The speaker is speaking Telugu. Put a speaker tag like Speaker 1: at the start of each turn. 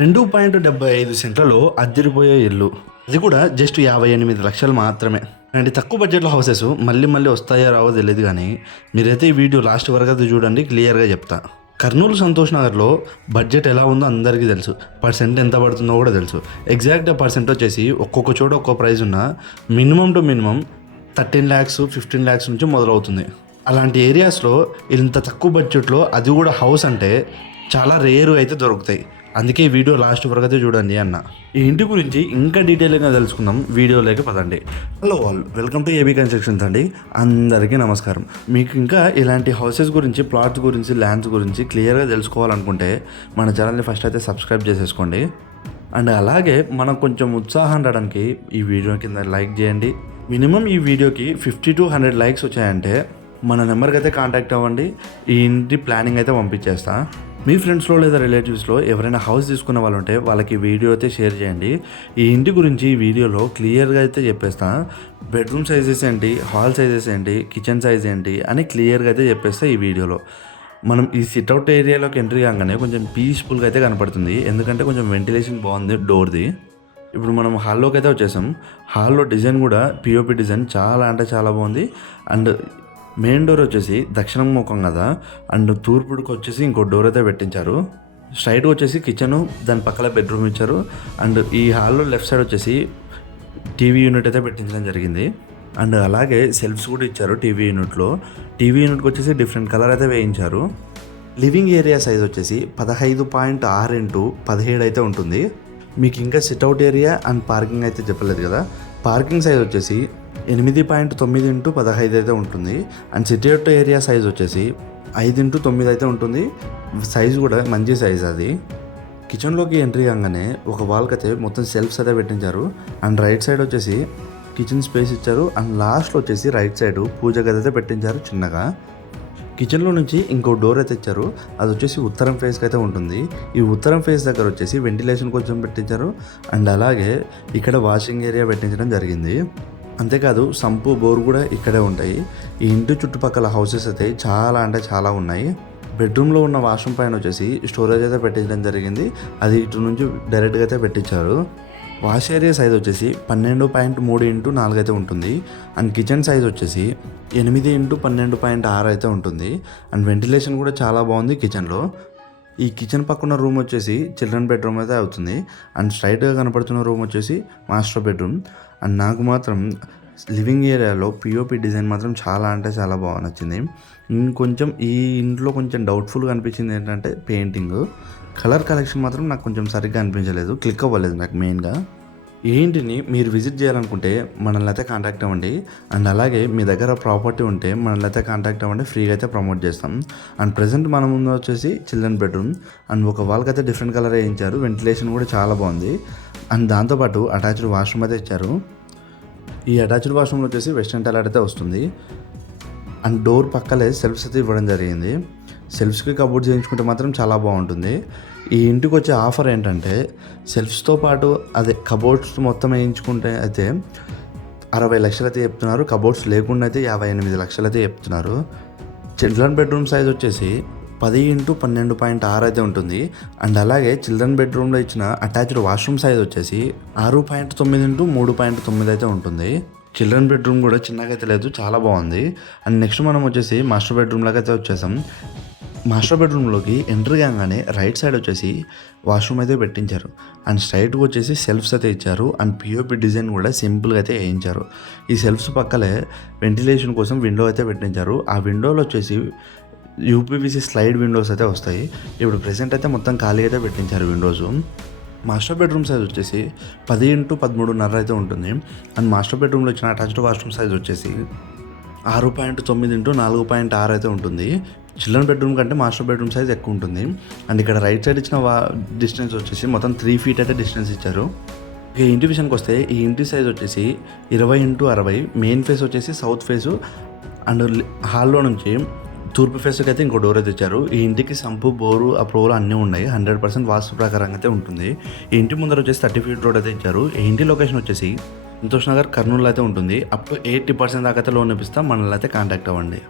Speaker 1: రెండు పాయింట్ డెబ్బై ఐదు సెంట్లలో అద్దెరిపోయే ఇల్లు. అది కూడా జస్ట్ యాభై ఎనిమిది లక్షలు మాత్రమే. అంటే తక్కువ బడ్జెట్లో హౌసెస్ మళ్ళీ మళ్ళీ వస్తాయో రావో తెలియదు కానీ మీరైతే ఈ వీడియో లాస్ట్ వరకు అయితే చూడండి క్లియర్గా చెప్తా. కర్నూలు సంతోష్ నగర్లో బడ్జెట్ ఎలా ఉందో అందరికీ తెలుసు. పర్సెంట్ ఎంత పడుతుందో కూడా తెలుసు. ఎగ్జాక్ట్ పర్సెంట్ వచ్చేసి ఒక్కొక్క చోట ఒక్కో ప్రైస్ ఉన్న minimum to minimum thirteen lakhs fifteen lakhs నుంచి మొదలవుతుంది. అలాంటి ఏరియాస్లో ఇంత తక్కువ బడ్జెట్లో అది కూడా హౌస్ అంటే చాలా రేరు అయితే దొరుకుతాయి. అందుకే వీడియో లాస్ట్ వరకు అయితే చూడండి అన్న. ఈ ఇంటి గురించి ఇంకా డీటెయిల్గా తెలుసుకుందాం. వీడియోలోకి పదండి. Hello all welcome to AB constructions అండి. అందరికీ నమస్కారం. మీకు ఇంకా ఇలాంటి హౌసెస్ గురించి ప్లాట్స్ గురించి ల్యాండ్స్ గురించి క్లియర్గా తెలుసుకోవాలనుకుంటే మన ఛానల్ని ఫస్ట్ అయితే సబ్స్క్రైబ్ చేసేసుకోండి. అండ్ అలాగే మనకు కొంచెం ఉత్సాహం రావడానికి ఈ వీడియో కింద లైక్ చేయండి. మినిమం ఈ వీడియోకి ఫిఫ్టీ టు హండ్రెడ్ లైక్స్ వచ్చాయంటే మన నెంబర్కి అయితే కాంటాక్ట్ అవ్వండి. ఈ ఇంటి ప్లానింగ్ అయితే పంపించేస్తా. మీ ఫ్రెండ్స్లో లేదా రిలేటివ్స్లో ఎవరైనా హౌస్ తీసుకున్న వాళ్ళు ఉంటే వాళ్ళకి వీడియో అయితే షేర్ చేయండి. ఈ ఇంటి గురించి ఈ వీడియోలో క్లియర్గా అయితే చెప్పేస్తా. బెడ్రూమ్ సైజెస్ ఏంటి? హాల్ సైజెస్ ఏంటి? కిచెన్ సైజ్ ఏంటి? అని క్లియర్గా అయితే చెప్పేస్తా ఈ వీడియోలో. మనం ఈ సిట్అవుట్ ఏరియాలోకి ఎంట్రీ కాగానే కొంచెం పీస్ఫుల్గా అయితే కనపడుతుంది. ఎందుకంటే కొంచెం వెంటిలేషన్ బాగుంది డోర్ది. ఇప్పుడు మనం హాల్లోకి అయితే వచ్చేసాం. హాల్లో డిజైన్ కూడా పిఓపి డిజైన్ చాలా అంటే చాలా బాగుంది. అండ్ మెయిన్ డోర్ వచ్చేసి దక్షిణం ముఖం కదా అండ్ తూర్పుడికి వచ్చేసి ఇంకో డోర్ అయితే పెట్టించారు. స్ట్రైట్ వచ్చేసి కిచెన్ దాని పక్కన బెడ్రూమ్ ఇచ్చారు. అండ్ ఈ హాల్లో లెఫ్ట్ సైడ్ వచ్చేసి టీవీ యూనిట్ అయితే పెట్టించడం జరిగింది. అండ్ అలాగే సెల్ఫ్స్ కూడా ఇచ్చారు టీవీ యూనిట్లో. టీవీ యూనిట్కి వచ్చేసి డిఫరెంట్ కలర్ అయితే వేయించారు. లివింగ్ ఏరియా సైజ్ వచ్చేసి పదహైదు పాయింట్ ఆరు ఇంటూ పదిహేడు అయితే ఉంటుంది. మీకు ఇంకా సిట్అవుట్ ఏరియా అండ్ పార్కింగ్ అయితే చెప్పలేదు కదా. పార్కింగ్ సైజ్ వచ్చేసి ఎనిమిది పాయింట్ తొమ్మిది ఇంటూ పదహైదు అయితే ఉంటుంది. And city sit out area size వచ్చేసి ఐదు ఇంటూ తొమ్మిది అయితే ఉంటుంది. సైజ్ కూడా మంచి సైజ్ అది. కిచెన్లోకి ఎంట్రీ కాగానే ఒక వాల్కి అయితే మొత్తం సెల్ఫ్స్ అయితే పెట్టించారు. అండ్ రైట్ సైడ్ వచ్చేసి కిచెన్ స్పేస్ ఇచ్చారు. అండ్ లాస్ట్లో వచ్చేసి రైట్ సైడ్ పూజ గది అయితే పెట్టించారు చిన్నగా. కిచెన్లో నుంచి ఇంకో డోర్ అయితే ఇచ్చారు. అది వచ్చేసి ఉత్తరం ఫేస్కి అయితే ఉంటుంది. ఈ ఉత్తరం ఫేస్ దగ్గర వచ్చేసి వెంటిలేషన్ కొంచెం పెట్టించారు. అండ్ అలాగే ఇక్కడ వాషింగ్ ఏరియా పెట్టించడం జరిగింది. అంతేకాదు సంపు బోర్ కూడా ఇక్కడే ఉంటాయి. ఈ ఇంటి చుట్టుపక్కల హౌసెస్ అయితే చాలా అంటే చాలా ఉన్నాయి. బెడ్రూమ్లో ఉన్న వాష్రూమ్ పైన వచ్చేసి స్టోరేజ్ అయితే పెట్టించడం జరిగింది. అది ఇటు నుంచి డైరెక్ట్గా అయితే పెట్టించారు. వాష్ ఏరియా సైజ్ వచ్చేసి పన్నెండు పాయింట్ మూడు ఇంటూ నాలుగు అయితే ఉంటుంది. అండ్ కిచెన్ సైజ్ వచ్చేసి ఎనిమిది ఇంటూ పన్నెండు పాయింట్ ఆరు అయితే ఉంటుంది. అండ్ వెంటిలేషన్ కూడా చాలా బాగుంది కిచెన్లో ఈ కిచెన్ పక్కన రూమ్ వచ్చేసి చిల్డ్రన్ బెడ్రూమ్ అయితే అవుతుంది. అండ్ స్ట్రైట్గా కనపడుతున్న రూమ్ వచ్చేసి మాస్టర్ బెడ్రూమ్ అండ్ నాకు మాత్రం లివింగ్ ఏరియాలో పిఓపి డిజైన్ మాత్రం చాలా అంటే చాలా బాగా నచ్చింది. ఇంకొంచెం ఈ ఇంట్లో కొంచెం డౌట్ఫుల్గా అనిపించింది ఏంటంటే పెయింటింగ్. కలర్ కలెక్షన్ మాత్రం నాకు కొంచెం సరిగ్గా అనిపించలేదు. క్లిక్ అవ్వలేదు నాకు మెయిన్గా. ఏంటిని మీరు విజిట్ చేయాలనుకుంటే మనల్ని అయితే కాంటాక్ట్ అవ్వండి. అండ్ అలాగే మీ దగ్గర ప్రాపర్టీ ఉంటే మనల్ని అయితే కాంటాక్ట్ అవ్వండి. ఫ్రీగా అయితే ప్రమోట్ చేస్తాం. అండ్ ప్రజెంట్ మన ముందు వచ్చేసి చిల్డ్రన్ బెడ్రూమ్ అండ్ ఒక వాళ్ళకి అయితే డిఫరెంట్ కలర్ వేయించారు. వెంటిలేషన్ కూడా చాలా బాగుంది. అండ్ దాంతోపాటు అటాచ్డ్ వాష్రూమ్ అయితే ఇచ్చారు. ఈ అటాచ్డ్ వాష్రూమ్లో వచ్చేసి వెస్ట్రన్ టాయిలెట్ అయితే వస్తుంది. అండ్ డోర్ పక్కలే సెల్ఫ్స్ అయితే ఇవ్వడం జరిగింది. సెల్ఫ్స్కి కబోర్డ్ చేయించుకుంటే మాత్రం చాలా బాగుంటుంది. ఈ ఇంటికి వచ్చే ఆఫర్ ఏంటంటే సెల్ఫ్స్తో పాటు అదే కబోర్డ్స్ మొత్తం వేయించుకుంటే అయితే అరవై లక్షలు అయితే చెప్తున్నారు. కబోర్డ్స్ లేకుండా అయితే యాభై ఎనిమిది లక్షలు అయితే చెప్తున్నారు. చిల్డ్రన్ బెడ్రూమ్ సైజ్ వచ్చేసి పది ఇంటూ పన్నెండు పాయింట్ ఆరు అయితే ఉంటుంది. అండ్ అలాగే చిల్డ్రన్ బెడ్రూమ్లో ఇచ్చిన అటాచ్డ్ వాష్రూమ్ సైజ్ వచ్చేసి ఆరు పాయింట్ తొమ్మిది ఇంటూ మూడు పాయింట్ తొమ్మిది అయితే ఉంటుంది. చిల్డ్రన్ బెడ్రూమ్ కూడా చిన్నగా అయితే లేదు చాలా బాగుంది. అండ్ నెక్స్ట్ మనం వచ్చేసి మాస్టర్ బెడ్రూమ్లోకి అయితే వచ్చేసాం. మాస్టర్ బెడ్రూమ్లోకి ఎంటర్ కాగానే రైట్ సైడ్ వచ్చేసి వాష్రూమ్ అయితే పెట్టించారు. అండ్ స్ట్రైట్గా వచ్చేసి సెల్ఫ్స్ అయితే ఇచ్చారు. అండ్ పిఓపి డిజైన్ కూడా సింపుల్గా అయితే వేయించారు. ఈ సెల్ఫ్స్ పక్కలే వెంటిలేషన్ కోసం విండో అయితే పెట్టించారు. ఆ విండోలో వచ్చేసి యూపీవీసీ స్లైడ్ విండోస్ అయితే వస్తాయి. ఇప్పుడు ప్రెసెంట్ అయితే మొత్తం ఖాళీ అయితే పెట్టించారు విండోస్. మాస్టర్ బెడ్రూమ్ సైజ్ వచ్చేసి పది ఇంటూ పదమూడున్నర అయితే ఉంటుంది. అండ్ మాస్టర్ బెడ్రూమ్లో ఇచ్చిన అటాచ్డ్ వాష్రూమ్ సైజ్ వచ్చేసి ఆరు పాయింట్ తొమ్మిది ఇంటూ నాలుగు పాయింట్ ఆరు అయితే ఉంటుంది. చిల్డ్రన్ బెడ్రూమ్ కంటే మాస్టర్ బెడ్రూమ్ సైజ్ ఎక్కువ ఉంటుంది. అండ్ ఇక్కడ రైట్ సైడ్ ఇచ్చిన వా డిస్టెన్స్ వచ్చేసి మొత్తం త్రీ ఫీట్ అయితే డిస్టెన్స్ ఇచ్చారు. ఇక ఇంటి విషయానికి వస్తే ఈ ఇంటి సైజ్ వచ్చేసి ఇరవై ఇంటూ అరవై మెయిన్ ఫేస్ వచ్చేసి సౌత్ ఫేసు అండ్ హాల్లో నుంచి తూర్పు ఫేస్కి అయితే ఇంకో డోర్ అయితే ఇచ్చారు. ఈ ఇంటికి సంపు బోరు అప్రూవల్ అన్నీ ఉన్నాయి. హండ్రెడ్ పర్సెంట్ వాస్తు ప్రకారంగా అయితే ఉంటుంది. ఈ ఇంటి ముందర వచ్చేసి థర్టీ ఫీట్ రోడ్ అయితే ఇచ్చారు. ఈ ఇంటి లొకేషన్ వచ్చేసి సంతోష్ నగర్ కర్నూలు అయితే ఉంటుంది. అప్ టు ఎయిటీ పర్సెంట్ దాకా అయితే లోన్ ఇప్పిస్తాం. మనల్ని అయితే కాంటాక్ట్ అవ్వండి.